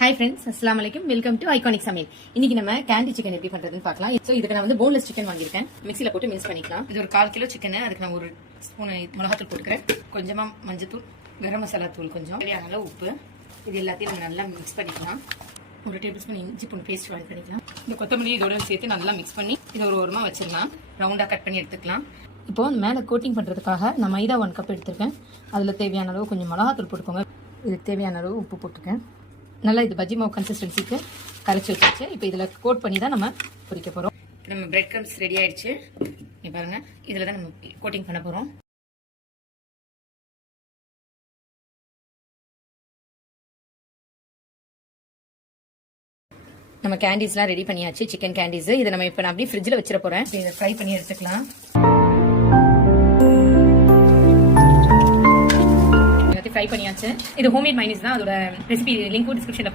Hi friends, அஸ்ஸலாமு அலைக்கும். Welcome to iconic சமையல். இன்னைக்கு நம்ம கேண்டி சிக்கன் எப்படி பண்றதுன்னு பார்க்கலாம். ஸோ இதுக்கு நான் போன்லெஸ் சிக்கன் வாங்கியிருக்கேன். மிக்சியில் போட்டு மிக்ஸ் பண்ணிக்கலாம். இது ஒரு 1/4 கிலோ சிக்கன். அதுக்கு நான் ஒரு ஸ்பூன் மிளகாத்தூள் போட்டுக்கிறேன். கொஞ்சமா மஞ்சத்தூள், கரம் மசாலா தூள் கொஞ்சம், தேவையான அளவு உப்பு. இது எல்லாத்தையும் நம்ம நல்லா மிக்ஸ் பண்ணிக்கலாம். ஒரு டேபிள் ஸ்பூன் இஞ்சி பூண்டு பேஸ்ட் ஆட் பண்ணிக்கலாம். இந்த கொத்தமல்லி இதோட சேர்த்து நல்லா மிக்ஸ் பண்ணி இதை ஒரு ஓரமா வச்சிடலாம். ரவுண்டா கட் பண்ணி எடுத்துக்கலாம். இப்போ மேலே கோட்டிங் பண்றதுக்காக நான் மைதா 1 கப் எடுத்திருக்கேன். அதில் தேவையான அளவு கொஞ்சம் மிளகாத்தூள் போட்டுக்கோங்க. இதுக்கு தேவையான அளவு உப்பு போட்டுக்கேன். நல்லா இது பஜ்ஜி மாவு கன்சிஸ்டன்சிக்கு கரைச்சி வச்சாச்சு. இப்போ இதில் கோட் பண்ணி தான் நம்ம பொரிக்க போகிறோம். நம்ம பிரெட் க்ரம்ஸ் ரெடி ஆயிடுச்சு. இங்கே பாருங்க, இதில் தான் நம்ம கோட்டிங் பண்ண போகிறோம். நம்ம கேண்டீஸ்லாம் ரெடி பண்ணியாச்சு, சிக்கன் கேண்டீஸ். இதை நம்ம இப்போ நான் அப்படியே ஃப்ரிட்ஜில் வச்சிட போகிறேன். இதை ஃப்ரை பண்ணி எடுத்துக்கலாம். ஃப்ரை பண்ணியாச்சு. இது ஹோம்மேட் மைனஸ் தான். அதோட ரெசிபி லிங்க் டிஸ்கிரிப்ஷன்ல